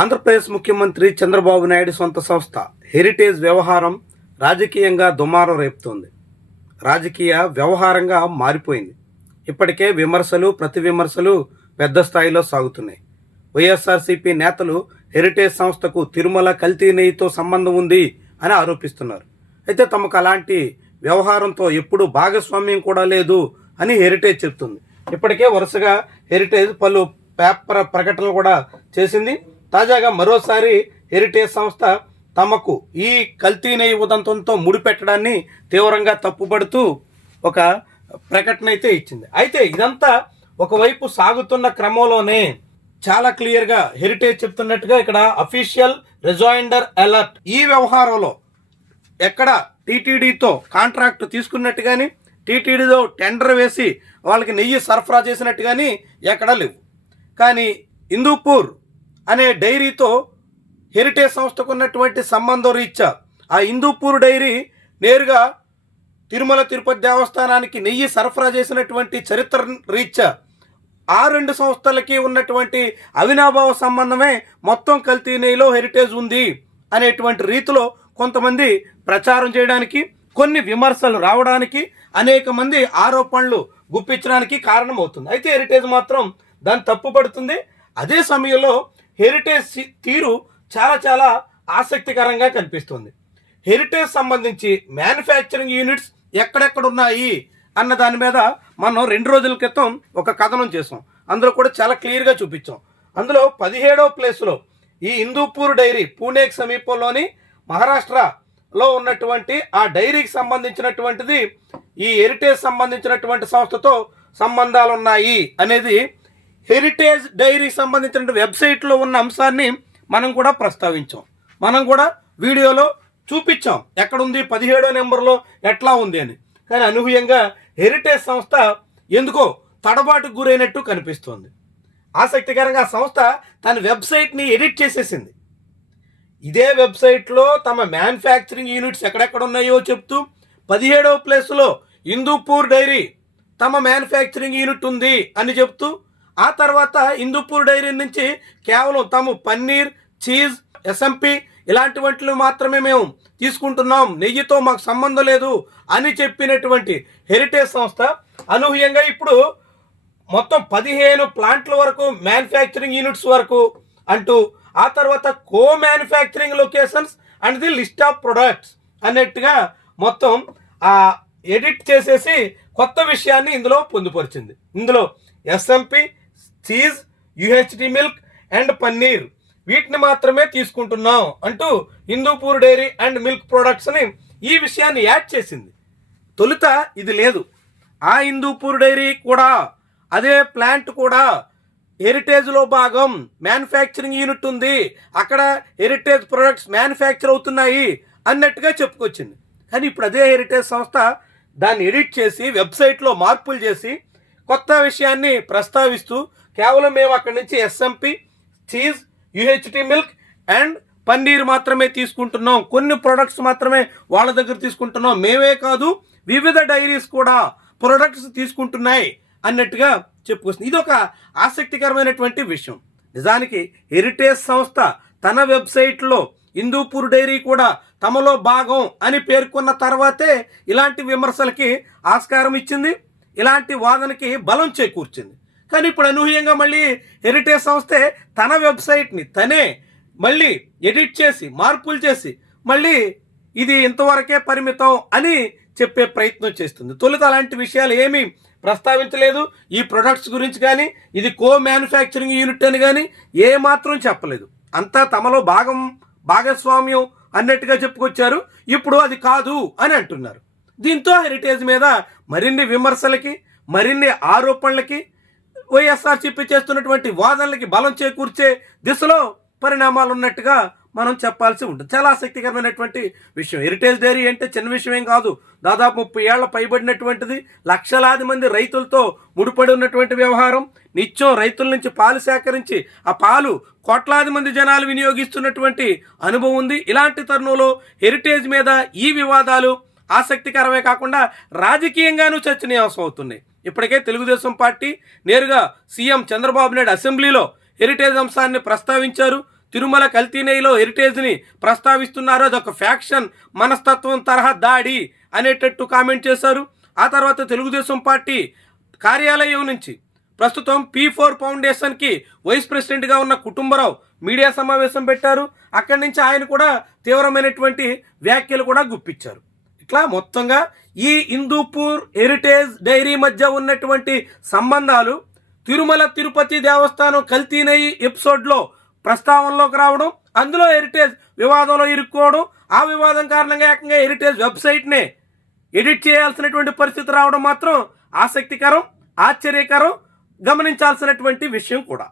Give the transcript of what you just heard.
ఆంధ్రప్రదేశ్ ముఖ్యమంత్రి చంద్రబాబు నాయుడు సొంత సంస్థ హెరిటేజ్ వ్యవహారం రాజకీయంగా దుమారం రేపుతోంది. రాజకీయ వ్యవహారంగా మారిపోయింది. ఇప్పటికే విమర్శలు ప్రతి విమర్శలు పెద్ద స్థాయిలో సాగుతున్నాయి. వైఎస్ఆర్సీపీ నేతలు హెరిటేజ్ సంస్థకు తిరుమల కల్తీ నెయ్యితో సంబంధం ఉంది అని ఆరోపిస్తున్నారు. అయితే తమకు అలాంటి వ్యవహారంతో ఎప్పుడూ భాగస్వామ్యం కూడా లేదు అని హెరిటేజ్ చెప్తుంది. ఇప్పటికే వరుసగా హెరిటేజ్ పలు పేపర్ ప్రకటనలు కూడా చేసింది. తాజాగా మరోసారి హెరిటేజ్ సంస్థ తమకు ఈ కల్తీ నెయ్యి ఉదంతంతో ముడిపెట్టడాన్ని తీవ్రంగా తప్పుపడుతూ ఒక ప్రకటన అయితే ఇచ్చింది. అయితే ఇదంతా ఒకవైపు సాగుతున్న క్రమంలోనే చాలా క్లియర్గా హెరిటేజ్ చెప్తున్నట్టుగా ఇక్కడ అఫీషియల్ రిజాయిండర్ అలర్ట్, ఈ వ్యవహారంలో ఎక్కడ టీటీడీతో కాంట్రాక్ట్ తీసుకున్నట్టు కానీ టీటీడీతో టెండర్ వేసి వాళ్ళకి నెయ్యి సరఫరా చేసినట్టు కానీ ఎక్కడా లేవు. కానీ హిందూపూర్ అనే డైరీతో హెరిటేజ్ సంస్థకు ఉన్నటువంటి సంబంధం రీత్యా ఆ హిందూపూర్ డైరీ నేరుగా తిరుమల తిరుపతి దేవస్థానానికి నెయ్యి సరఫరా చేసినటువంటి చరిత్ర రీత్యా ఆ రెండు సంస్థలకి ఉన్నటువంటి అవినాభావ సంబంధమే మొత్తం కల్తీ నెయ్యిలో హెరిటేజ్ ఉంది అనేటువంటి రీతిలో కొంతమంది ప్రచారం చేయడానికి, కొన్ని విమర్శలు రావడానికి, అనేక మంది ఆరోపణలు గుప్పించడానికి కారణమవుతుంది. అయితే హెరిటేజ్ మాత్రం దాన్ని తప్పుపడుతుంది. అదే సమయంలో హెరిటేజ్ తీరు చాలా ఆసక్తికరంగా కనిపిస్తుంది. హెరిటేజ్ సంబంధించి మ్యానుఫ్యాక్చరింగ్ యూనిట్స్ ఎక్కడెక్కడ ఉన్నాయి అన్న దాని మీద మనం 2 రోజుల క్రితం ఒక కథనం చేసాం. అందులో కూడా చాలా క్లియర్గా చూపించాం. అందులో 17వ ప్లేస్లో ఈ హిందూపూర్ డైరీ, పూణేకి సమీపంలోని మహారాష్ట్రలో ఉన్నటువంటి ఆ డైరీకి సంబంధించినటువంటిది ఈ హెరిటేజ్ సంబంధించినటువంటి సంస్థతో సంబంధాలు ఉన్నాయి అనేది హెరిటేజ్ డైరీకి సంబంధించిన వెబ్సైట్లో ఉన్న అంశాన్ని మనం కూడా ప్రస్తావించాం. మనం కూడా వీడియోలో చూపించాం ఎక్కడుంది, 17వ నెంబర్లో ఎట్లా ఉంది అని. కానీ అనూహ్యంగా హెరిటేజ్ సంస్థ ఎందుకో తడబాటుకు గురైనట్టు కనిపిస్తోంది. ఆసక్తికరంగా ఆ సంస్థ తన వెబ్సైట్ని ఎడిట్ చేసేసింది. ఇదే వెబ్సైట్లో తమ మ్యానుఫ్యాక్చరింగ్ యూనిట్స్ ఎక్కడెక్కడ ఉన్నాయో చెప్తూ 17వ ప్లేస్లో హిందూపూర్ డైరీ తమ మ్యానుఫ్యాక్చరింగ్ యూనిట్ ఉంది అని చెప్తూ, ఆ తర్వాత హిందూపూర్ డైరీ నుంచి కేవలం తాము పన్నీర్, చీజ్, ఎస్ఎంపి ఇలాంటి వాటిని మాత్రమే మేము తీసుకుంటున్నాం, నెయ్యితో మాకు సంబంధం లేదు అని చెప్పినటువంటి హెరిటేజ్ సంస్థ అనూహ్యంగా ఇప్పుడు మొత్తం 15 ప్లాంట్ల వరకు మ్యానుఫ్యాక్చరింగ్ యూనిట్స్ వరకు అంటూ, ఆ తర్వాత co manufacturing locations and the list of products అన్నట్టుగా మొత్తం ఎడిట్ చేసేసి కొత్త విషయాన్ని ఇందులో పొందుపరిచింది. ఇందులో SMP, cheese, యుహెచ్డి milk and paneer వీటిని మాత్రమే తీసుకుంటున్నాం అంటూ హిందూపూర్ డైరీ అండ్ మిల్క్ ప్రొడక్ట్స్ని ఈ విషయాన్ని యాడ్ చేసింది. తొలుత ఇది లేదు. ఆ హిందూపూర్ డైరీ కూడా, అదే ప్లాంట్ కూడా హెరిటేజ్లో భాగం, మ్యానుఫ్యాక్చరింగ్ యూనిట్ ఉంది, అక్కడ హెరిటేజ్ ప్రొడక్ట్స్ మ్యానుఫ్యాక్చర్ అవుతున్నాయి అన్నట్టుగా చెప్పుకొచ్చింది. కానీ ఇప్పుడు అదే హెరిటేజ్ సంస్థ దాన్ని ఎడిట్ చేసి వెబ్సైట్లో మార్పులు చేసి కొత్త విషయాన్ని ప్రస్తావిస్తూ కేవలం మేము అక్కడి నుంచి SMP, cheese, యుహెచ్డి milk and paneer మాత్రమే తీసుకుంటున్నాం, కొన్ని ప్రొడక్ట్స్ మాత్రమే వాళ్ళ దగ్గర తీసుకుంటున్నాం, మేమే కాదు వివిధ డైరీస్ కూడా ప్రొడక్ట్స్ తీసుకుంటున్నాయి అన్నట్టుగా చెప్పుకొస్తుంది. ఇది ఒక ఆసక్తికరమైనటువంటి విషయం. నిజానికి హెరిటేజ్ సంస్థ తన వెబ్సైట్లో హిందూపూర్ డైరీ కూడా తమలో భాగం అని పేర్కొన్న తర్వాతే ఇలాంటి విమర్శలకి ఆస్కారం ఇచ్చింది, ఇలాంటి వాదనకి బలం చేకూర్చింది. కానీ ఇప్పుడు అనూహ్యంగా మళ్ళీ హెరిటేజ్ సంస్థే తన వెబ్సైట్ని తనే మళ్ళీ ఎడిట్ చేసి మార్పులు చేసి మళ్ళీ ఇది ఇంతవరకే పరిమితం అని చెప్పే ప్రయత్నం చేస్తుంది. తొలుత అలాంటి విషయాలు ఏమీ ప్రస్తావించలేదు. ఈ ప్రొడక్ట్స్ గురించి కానీ, ఇది కో మ్యానుఫ్యాక్చరింగ్ యూనిట్ అని కానీ ఏమాత్రం చెప్పలేదు. అంతా తమలో భాగస్వామ్యం అన్నట్టుగా చెప్పుకొచ్చారు. ఇప్పుడు అది కాదు అని అంటున్నారు. దీంతో హెరిటేజ్ మీద మరిన్ని విమర్శలకి, మరిన్ని ఆరోపణలకి, వైఎస్ఆర్సీపీ చేస్తున్నటువంటి వాదనలకి బలం చేకూర్చే దిశలో పరిణామాలు ఉన్నట్టుగా మనం చెప్పాల్సి ఉంటుంది. చాలా ఆసక్తికరమైనటువంటి విషయం. హెరిటేజ్ డైరీ అంటే చిన్న విషయం ఏం కాదు. దాదాపు 30 ఏళ్ల పైబడినటువంటిది, లక్షలాది మంది రైతులతో ముడిపడి ఉన్నటువంటి వ్యవహారం. నిత్యం రైతుల నుంచి పాలు సేకరించి ఆ పాలు కోట్లాది మంది జనాలు వినియోగిస్తున్నటువంటి అనుభవం ఉంది. ఇలాంటి తరుణంలో హెరిటేజ్ మీద ఈ వివాదాలు ఆసక్తికరమే కాకుండా రాజకీయంగానూ చర్చనీయాంశం అవుతున్నాయి. ఇప్పటికే తెలుగుదేశం పార్టీ నేరుగా సీఎం చంద్రబాబు నాయుడు అసెంబ్లీలో హెరిటేజ్ అంశాన్ని ప్రస్తావించారు. తిరుమల కల్తీనేయిలో హెరిటేజ్ని ప్రస్తావిస్తున్నారు, అదొక ఫ్యాక్షన్ మనస్తత్వం తరహా దాడి అనేటట్టు కామెంట్ చేశారు. ఆ తర్వాత తెలుగుదేశం పార్టీ కార్యాలయం నుంచి ప్రస్తుతం P4 ఫౌండేషన్కి వైస్ ప్రెసిడెంట్గా ఉన్న కుటుంబరావు మీడియా సమావేశం పెట్టారు. అక్కడి నుంచి ఆయన కూడా తీవ్రమైనటువంటి వ్యాఖ్యలు కూడా గుప్పించారు. ఇట్లా మొత్తంగా ఈ హిందూపూర్ హెరిటేజ్ డైరీ మధ్య ఉన్నటువంటి సంబంధాలు తిరుమల తిరుపతి దేవస్థానం కల్తీనేయి ఎపిసోడ్లో ప్రస్తావనలోకి రావడం, అందులో హెరిటేజ్ వివాదంలో ఇరుక్కోవడం, ఆ వివాదం కారణంగా ఏకంగా హెరిటేజ్ వెబ్సైట్నే ఎడిట్ చేయాల్సినటువంటి పరిస్థితి రావడం మాత్రం ఆసక్తికరం, ఆశ్చర్యకరం, గమనించాల్సినటువంటి విషయం కూడా.